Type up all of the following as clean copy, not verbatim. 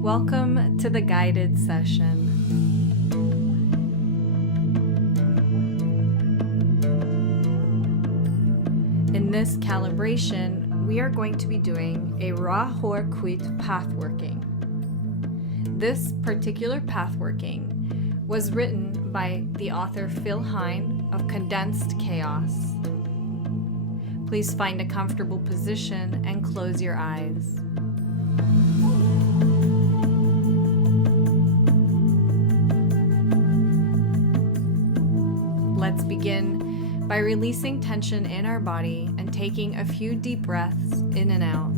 Welcome to the guided session. In this calibration, we are going to be doing a Ra-Hoor Khuit pathworking. This particular pathworking was written by the author Phil Hine of Condensed Chaos. Please find a comfortable position and close your eyes. Let's begin by releasing tension in our body and taking a few deep breaths in and out.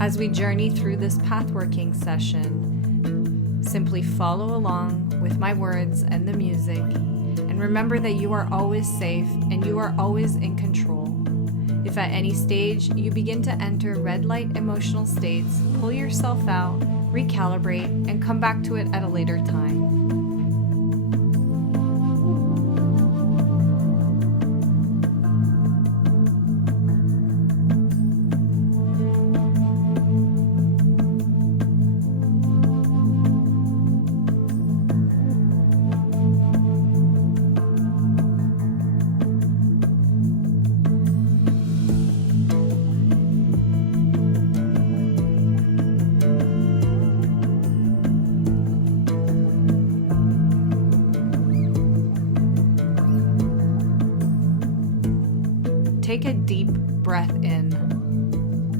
As we journey through this pathworking session, simply follow along with my words and the music, and remember that you are always safe and you are always in control. If at any stage you begin to enter red light emotional states, pull yourself out, recalibrate, and come back to it at a later time. Take a deep breath in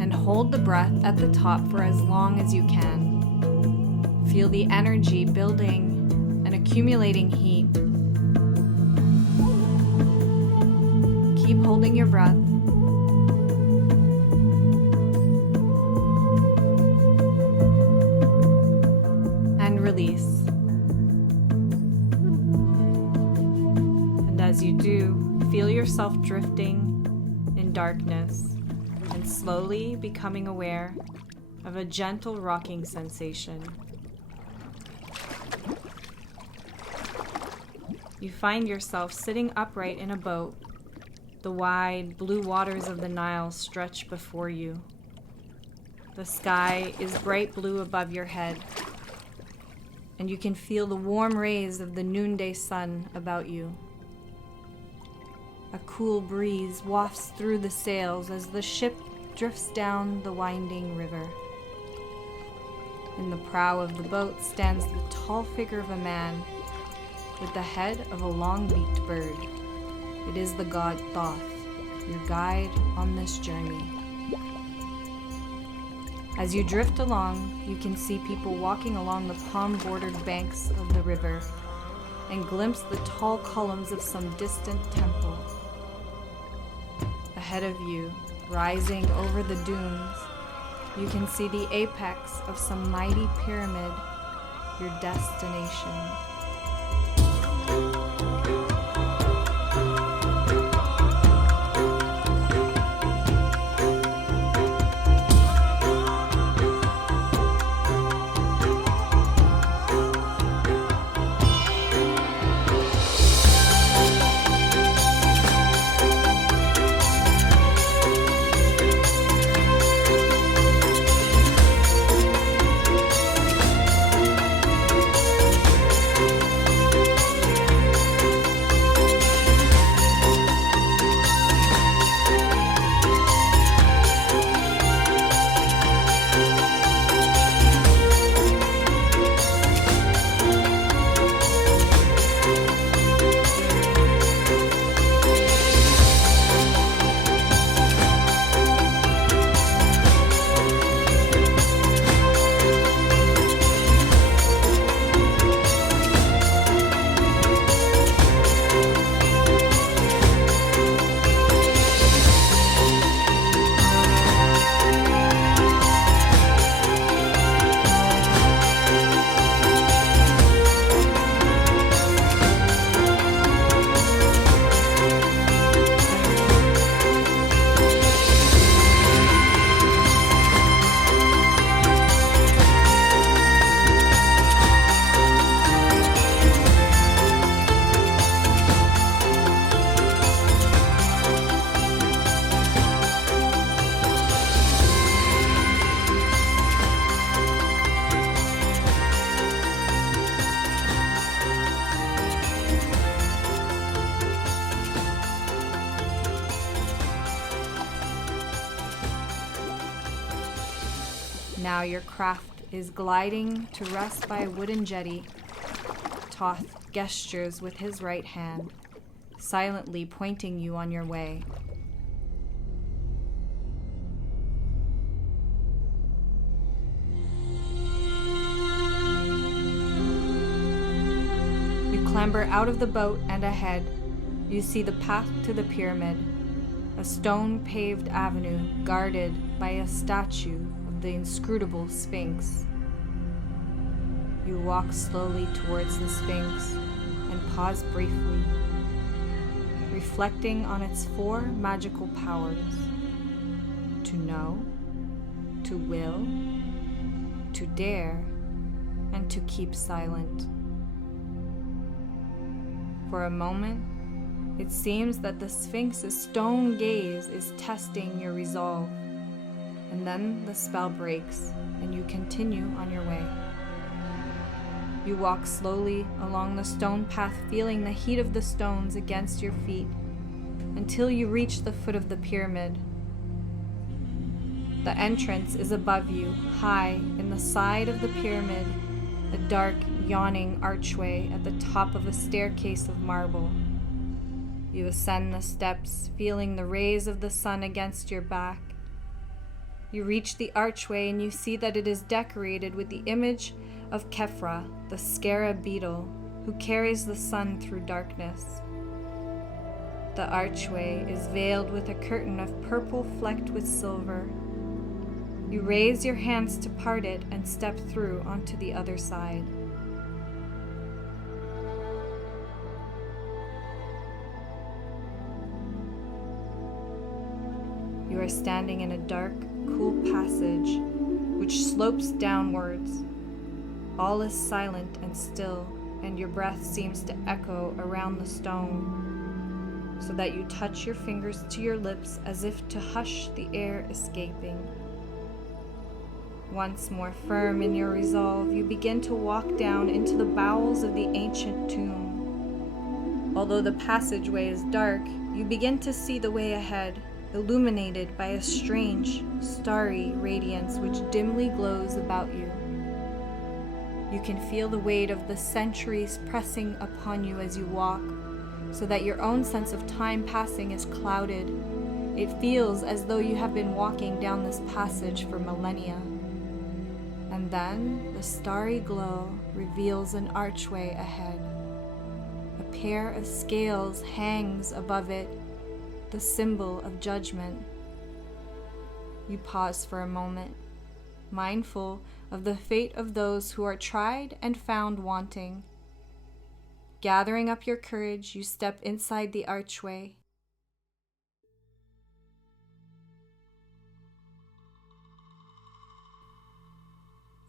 and hold the breath at the top for as long as you can. Feel the energy building and accumulating heat. Keep holding your breath. And release. And as you do, feel yourself drifting in darkness and slowly becoming aware of a gentle rocking sensation. You find yourself sitting upright in a boat. The wide blue waters of the Nile stretch before you. The sky is bright blue above your head, and you can feel the warm rays of the noonday sun about you. A cool breeze wafts through the sails as the ship drifts down the winding river. In the prow of the boat stands the tall figure of a man with the head of a long-beaked bird. It is the god Thoth, your guide on this journey. As you drift along, you can see people walking along the palm-bordered banks of the river and glimpse the tall columns of some distant temple. Ahead of you, rising over the dunes, you can see the apex of some mighty pyramid, your destination. Now your craft is gliding to rest by a wooden jetty. Thoth gestures with his right hand, silently pointing you on your way. You clamber out of the boat, and ahead, you see the path to the pyramid, a stone-paved avenue guarded by a statue of the inscrutable Sphinx. You walk slowly towards the Sphinx and pause briefly, reflecting on its 4 magical powers: to know, to will, to dare, and to keep silent. For a moment, it seems that the Sphinx's stone gaze is testing your resolve, and then the spell breaks and you continue on your way. You walk slowly along the stone path, feeling the heat of the stones against your feet, until you reach the foot of the pyramid. The entrance is above you, high in the side of the pyramid, a dark, yawning archway at the top of a staircase of marble. You ascend the steps, feeling the rays of the sun against your back. You reach the archway and you see that it is decorated with the image of Khepra, the scarab beetle, who carries the sun through darkness. The archway is veiled with a curtain of purple flecked with silver. You raise your hands to part it and step through onto the other side. You are standing in a dark, cool passage which slopes downwards. All is silent and still, and your breath seems to echo around the stone, so that you touch your fingers to your lips as if to hush the air escaping. Once more firm in your resolve, you begin to walk down into the bowels of the ancient tomb. Although the passageway is dark, you begin to see the way ahead, illuminated by a strange, starry radiance which dimly glows about you. You can feel the weight of the centuries pressing upon you as you walk, so that your own sense of time passing is clouded. It feels as though you have been walking down this passage for millennia. And then the starry glow reveals an archway ahead. A pair of scales hangs above it, the symbol of judgment. You pause for a moment, mindful of the fate of those who are tried and found wanting. Gathering up your courage, you step inside the archway.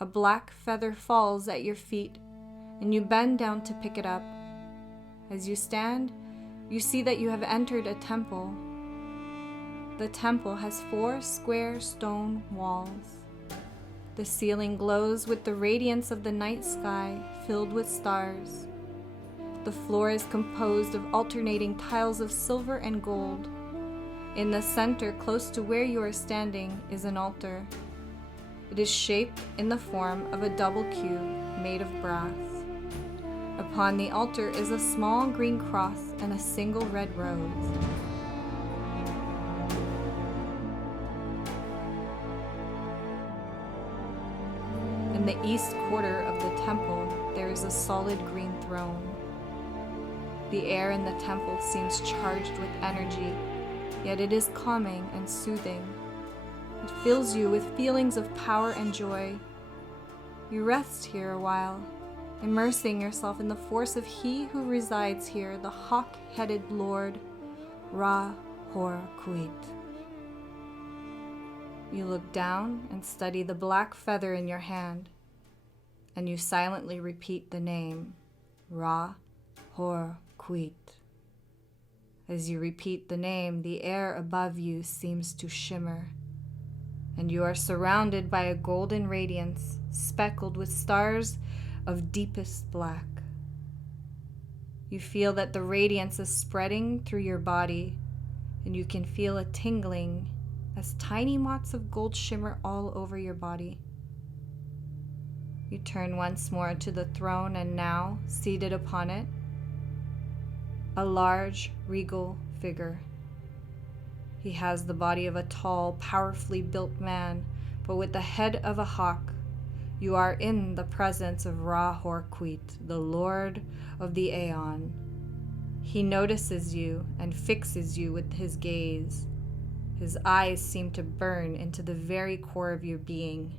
A black feather falls at your feet, and you bend down to pick it up. As you stand, you see that you have entered a temple. The temple has 4 square stone walls. The ceiling glows with the radiance of the night sky filled with stars. The floor is composed of alternating tiles of silver and gold. In the center, close to where you are standing, is an altar. It is shaped in the form of a double cube made of brass. Upon the altar is a small green cross and a single red rose. In the east quarter of the temple, there is a solid green throne. The air in the temple seems charged with energy, yet it is calming and soothing. It fills you with feelings of power and joy. You rest here a while, immersing yourself in the force of he who resides here, the hawk-headed Lord, Ra-Hoor Khuit. You look down and study the black feather in your hand, and you silently repeat the name, Ra-Hoor Khuit. As you repeat the name, the air above you seems to shimmer, and you are surrounded by a golden radiance, speckled with stars of deepest black. You feel that the radiance is spreading through your body, and you can feel a tingling as tiny motes of gold shimmer all over your body. You turn once more to the throne, and now, seated upon it, a large, regal figure. He has the body of a tall, powerfully built man, but with the head of a hawk. You are in the presence of Ra-Hoor Khuit, the Lord of the Aeon. He notices you and fixes you with his gaze. His eyes seem to burn into the very core of your being.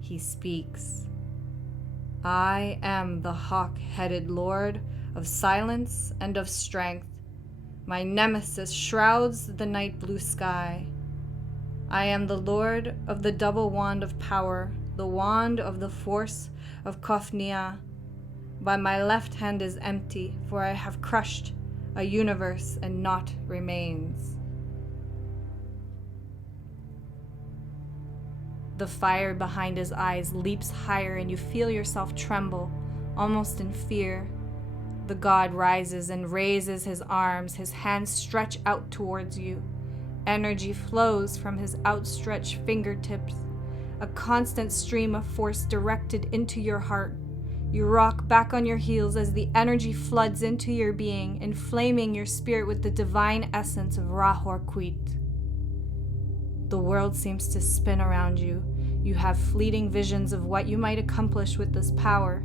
He speaks. I am the hawk-headed Lord of silence and of strength. My nemesis shrouds the night blue sky. I am the Lord of the double wand of power, the wand of the force of Kofnia. But my left hand is empty, for I have crushed a universe and naught remains. The fire behind his eyes leaps higher, and you feel yourself tremble, almost in fear. The god rises and raises his arms. His hands stretch out towards you. Energy flows from his outstretched fingertips, a constant stream of force directed into your heart. You rock back on your heels as the energy floods into your being, inflaming your spirit with the divine essence of Ra-Hoor Khuit. The world seems to spin around you. You have fleeting visions of what you might accomplish with this power.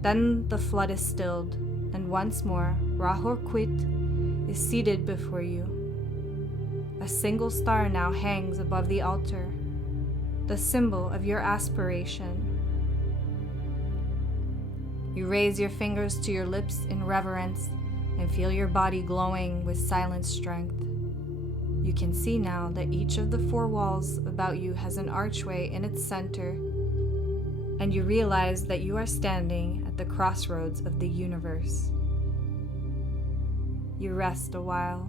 Then the flood is stilled, and once more Ra-Hoor Khuit is seated before you. A single star now hangs above the altar, the symbol of your aspiration. You raise your fingers to your lips in reverence and feel your body glowing with silent strength. You can see now that each of the four walls about you has an archway in its center, and you realize that you are standing at the crossroads of the universe. You rest a while,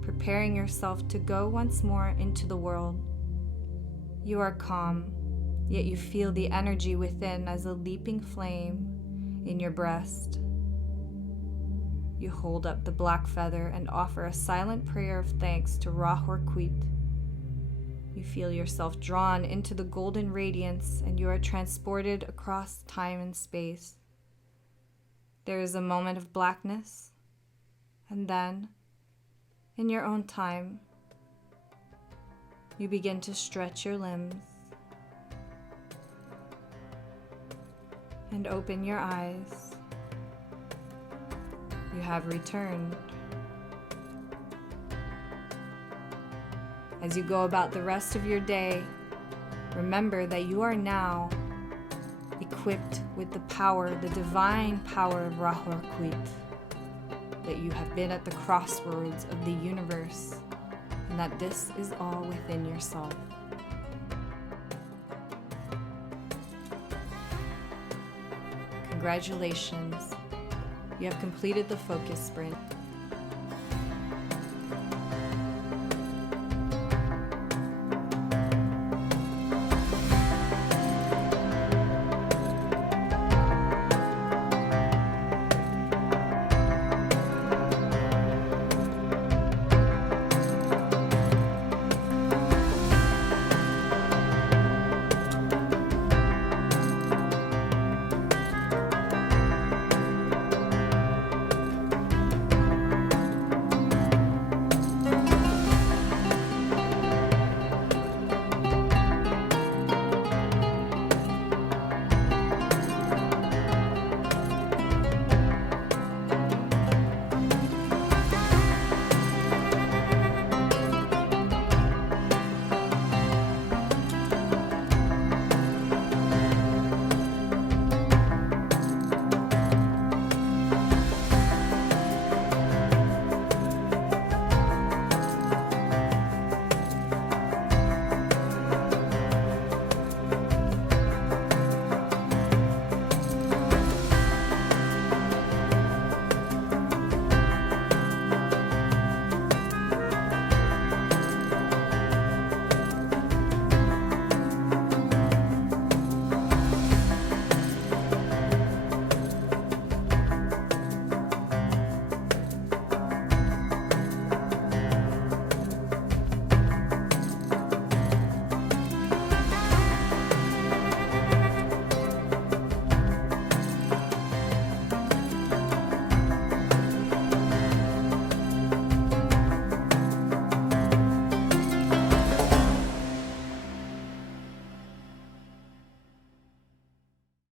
preparing yourself to go once more into the world. You are calm, yet you feel the energy within as a leaping flame in your breast. You hold up the black feather and offer a silent prayer of thanks to Ra-Hoor Khuit. You feel yourself drawn into the golden radiance, and you are transported across time and space. There is a moment of blackness, and then, in your own time, you begin to stretch your limbs. and open your eyes. You have returned. As you go about the rest of your day, remember that you are now equipped with the power, the divine power of Ra-Hoor Khuit, that you have been at the crossroads of the universe, and that this is all within yourself. Congratulations, you have completed the focus sprint.